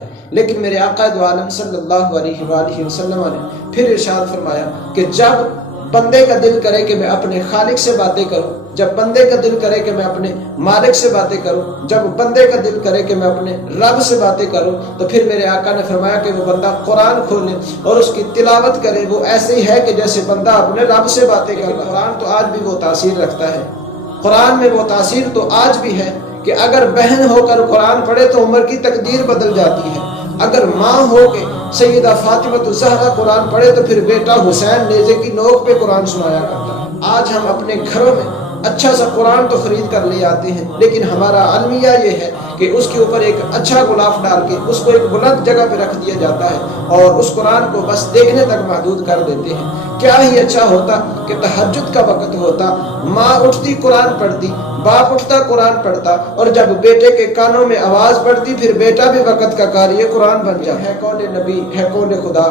لیکن میرے آقا دو عالم صلی اللہ علیہ وآلہ وسلم نے پھر ارشاد فرمایا کہ جب بندے کا دل کرے کہ میں اپنے خالق سے باتیں کروں، جب بندے کا دل کرے کہ میں اپنے مالک سے باتیں کروں، جب بندے کا دل کرے کہ میں اپنے رب سے باتیں کروں، تو پھر میرے آقا نے فرمایا کہ وہ بندہ قرآن کھولے اور اس کی تلاوت کرے، وہ ایسے ہی ہے کہ جیسے بندہ اپنے رب سے باتیں کر رہا ہے۔ قرآن تو آج بھی وہ تاثیر رکھتا ہے، قرآن میں وہ تاثیر تو آج بھی ہے کہ اگر بہن ہو کر قرآن پڑھے تو عمر کی تقدیر بدل جاتی ہے، اگر ماں ہو کے سیدہ فاطمہ الزہرا قرآن پڑھے تو پھر بیٹا حسین نیزے کی نوک پہ قرآن سنایا کرتا ہے۔ آج ہم اپنے گھروں میں اچھا سا قرآن تو خرید کر لے آتے ہیں، لیکن ہمارا المیہ یہ ہے کہ اس کے اوپر ایک اچھا غلاف ڈال کے اس کو ایک بلند جگہ پہ رکھ دیا جاتا ہے اور اس قرآن کو بس دیکھنے تک محدود کر دیتے ہیں۔ کیا ہی اچھا ہوتا کہ تہجد کا وقت ہوتا، ماں اٹھتی قرآن پڑھتی، باپ اٹھتا قرآن پڑھتا، اور جب بیٹے کے کانوں میں آواز پڑتی پھر بیٹا بھی وقت کا قاری قرآن بن جائے۔ ہے کون نبی ہے کون خدا،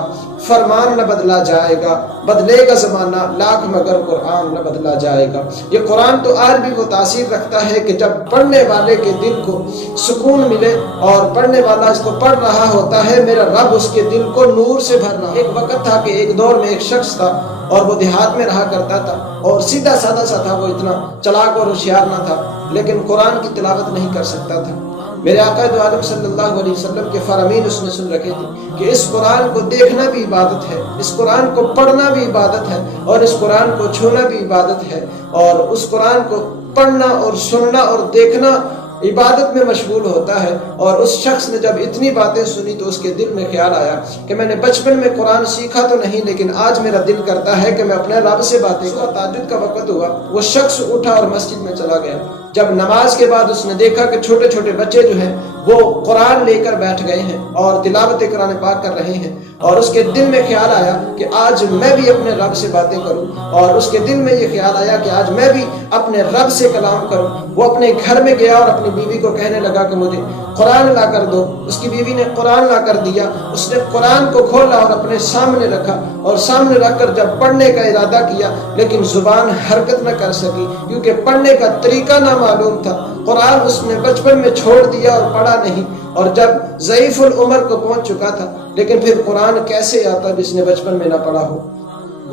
فرمان نہ بدلا جائے گا، بدلے گا زمانہ لاکھ مگر قرآن نہ بدلا جائے گا۔ یہ قرآن تو آج بھی وہ تاثیر رکھتا ہے کہ جب پڑھنے والے کے دل کو سکون ملے اور پڑھنے والا اس کو پڑھ رہا ہوتا ہے، میرا رب اس کے دل کو نور سے بھر رہا ہے۔ ایک وقت تھا کہ ایک دور میں ایک شخص تھا اور وہ دیہات میں رہا کرتا تھا اور سیدھا سادہ سا تھا، وہ اتنا چلاک اور ہوشیار نہ تھا، لیکن قرآن کی تلاوت نہیں کر سکتا تھا۔ میرے آقا دو عالم صلی اللہ علیہ وسلم کے فرامین اس نے سن رکھے تھے کہ اس قرآن کو دیکھنا بھی عبادت ہے، اس قرآن کو پڑھنا بھی عبادت ہے، اور اس قرآن کو چھونا بھی عبادت ہے، اور اس قرآن کو پڑھنا اور سننا اور دیکھنا عبادت میں مشغول ہوتا ہے۔ اور اس شخص نے جب اتنی باتیں سنی تو اس کے دل میں خیال آیا کہ میں نے بچپن میں قرآن سیکھا تو نہیں، لیکن آج میرا دل کرتا ہے کہ میں اپنے رب سے باتیں کروں۔ تہجد کا وقت ہوا، وہ شخص اٹھا اور مسجد میں چلا گیا۔ جب نماز کے بعد اس نے دیکھا کہ چھوٹے چھوٹے بچے جو ہیں وہ قرآن لے کر بیٹھ گئے ہیں اور تلاوت قرآن پاک کر رہے ہیں، اور اس کے دل میں خیال آیا کہ آج میں بھی اپنے رب سے باتیں کروں، اور اس کے دل میں یہ خیال آیا کہ آج میں بھی اپنے رب سے کلام کروں۔ وہ اپنے گھر میں گیا اور اپنی بیوی کو کہنے لگا کہ مجھے قرآن لا کر دو۔ اس کی بیوی نے قرآن لا کر دیا، اس نے قرآن کو کھولا اور اپنے سامنے رکھا، اور سامنے رکھ کر جب پڑھنے کا ارادہ کیا لیکن زبان حرکت نہ کر سکی کیونکہ پڑھنے کا طریقہ نہ معلوم تھا۔ قرآن اس نے بچپن میں چھوڑ دیا اور پڑھا نہیں، اور جب ضعیف العمر کو پہنچ چکا تھا، لیکن پھر قرآن کیسے آتا جس نے بچپن میں نہ پڑھا ہو۔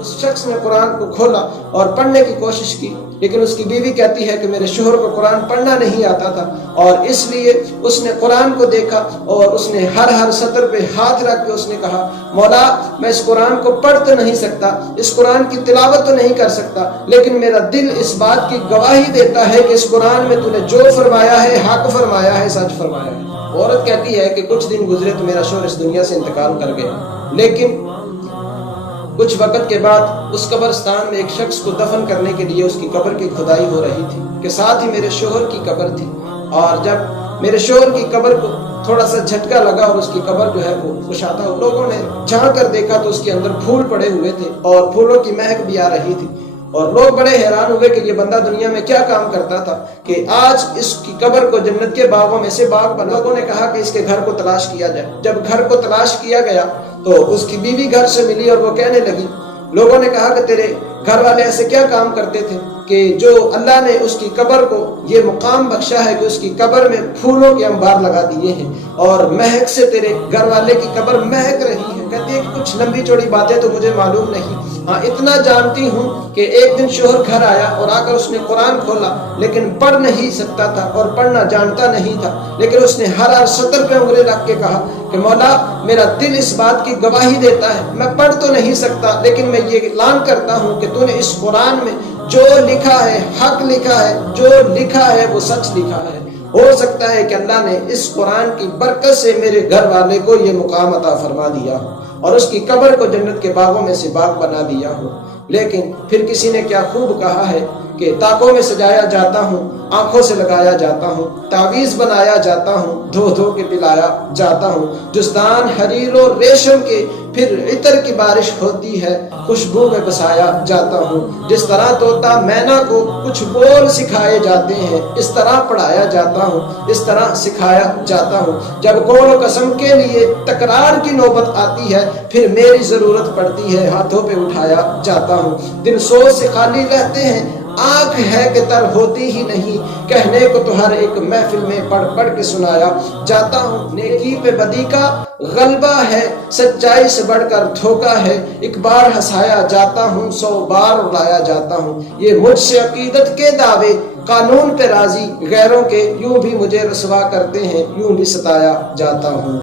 اس شخص نے قرآن کو کھولا اور پڑھنے کی کوشش کی، لیکن اس کی بیوی کہتی ہے کہ میرے شوہر کو قرآن پڑھنا نہیں آتا تھا، اور اس لیے اس نے قرآن کو دیکھا اور اس نے ہر سطر پہ ہاتھ رکھ کے اس نے کہا، مولا میں اس قرآن کو پڑھ تو نہیں سکتا، اس قرآن کی تلاوت تو نہیں کر سکتا، لیکن میرا دل اس بات کی گواہی دیتا ہے کہ اس قرآن میں تو نے جو فرمایا ہے حق فرمایا ہے، سچ فرمایا ہے۔ عورت کہتی ہے کہ کچھ دن گزرے تو میرا شوہر اس دنیا سے انتقال کر گیا، لیکن کچھ وقت کے بعد اس قبرستان میں ایک شخص کو دفن کرنے کے لیے اس کی قبر کی کھدائی ہو رہی تھی کہ ساتھ ہی میرے شوہر کی قبر تھی، اور جب میرے شوہر کی قبر کو تھوڑا سا جھٹکا لگا اور اس کی قبر جو ہے وہ کشادہ ہو، لوگوں نے جھانک کر دیکھا تو اس کے اندر پھول پڑے ہوئے تھے اور پھولوں کی مہک بھی آ رہی تھی، اور لوگ بڑے حیران ہوئے کہ یہ بندہ دنیا میں کیا کام کرتا تھا کہ آج اس کی قبر کو جنت کے باغوں میں سے باغ بنا۔ لوگوں نے کہا کہ اس کے گھر کو تلاش کیا جائے۔ جب گھر کو تلاش کیا گیا تو اس کی بیوی گھر سے ملی اور وہ کہنے لگی، لوگوں نے کہا کہ تیرے گھر والے ایسے کیا کام کرتے تھے کہ جو اللہ نے اس کی قبر کو یہ مقام بخشا ہے کہ اس کی قبر میں پھولوں کے انبار لگا دیے ہیں اور مہک سے تیرے گھر والے کی قبر مہک رہی ہے۔ کہتی ہے کہ کچھ لمبی چوڑی باتیں تو مجھے معلوم نہیں، ہاں اتنا جانتی ہوں کہ ایک دن شوہر گھر آیا اور آ کر اس نے قرآن کھولا، لیکن پڑھ نہیں سکتا تھا اور پڑھنا جانتا نہیں تھا، لیکن اس نے ہر سطر پہ انگلی رکھ کے کہا کہ مولا میرا دل اس بات کی گواہی دیتا ہے، میں پڑھ تو نہیں سکتا لیکن میں یہ اعلان کرتا ہوں کہ تو نے اس قرآن میں جو لکھا ہے حق لکھا ہے، جو لکھا ہے وہ سچ لکھا ہے۔ ہو سکتا ہے کہ اللہ نے اس قرآن کی برکت سے میرے گھر والے کو یہ مقام عطا فرما دیا ہو اور اس کی قبر کو جنت کے باغوں میں سے باغ بنا دیا ہو۔ لیکن پھر کسی نے کیا خوب کہا ہے کہ تاکوں میں سجایا جاتا ہوں، آنکھوں سے لگایا جاتا ہوں، تعویذ بنایا جاتا ہوں، دھو دھو کے پلایا جاتا ہوں، جستان حریر و ریشم کے پھر عطر کی بارش ہوتی ہے، خوشبو میں بسایا جاتا ہوں۔ جس طرح طوطا مینا کو کچھ بول سکھائے جاتے ہیں، اس طرح پڑھایا جاتا ہوں، اس طرح سکھایا جاتا ہوں۔ جب قول و قسم کے لیے تکرار کی نوبت آتی ہے پھر میری ضرورت پڑتی ہے، ہاتھوں پہ اٹھایا جاتا ہوں۔ دن سوز سے خالی رہتے ہیں، آنکھ ہے کہ تر ہوتی ہی نہیں، کہنے کو تو ہر ایک محفل میں پڑھ پڑھ کے سنایا جاتا ہوں۔ نیکی پہ بدی کا غلبہ ہے، سچائی سے بڑھ کر دھوکا ہے، ایک بار ہنسایا جاتا ہوں 100 بار رلایا جاتا ہوں۔ یہ مجھ سے عقیدت کے دعوے، قانون پہ راضی غیروں کے، یوں بھی مجھے رسوا کرتے ہیں، یوں بھی ستایا جاتا ہوں۔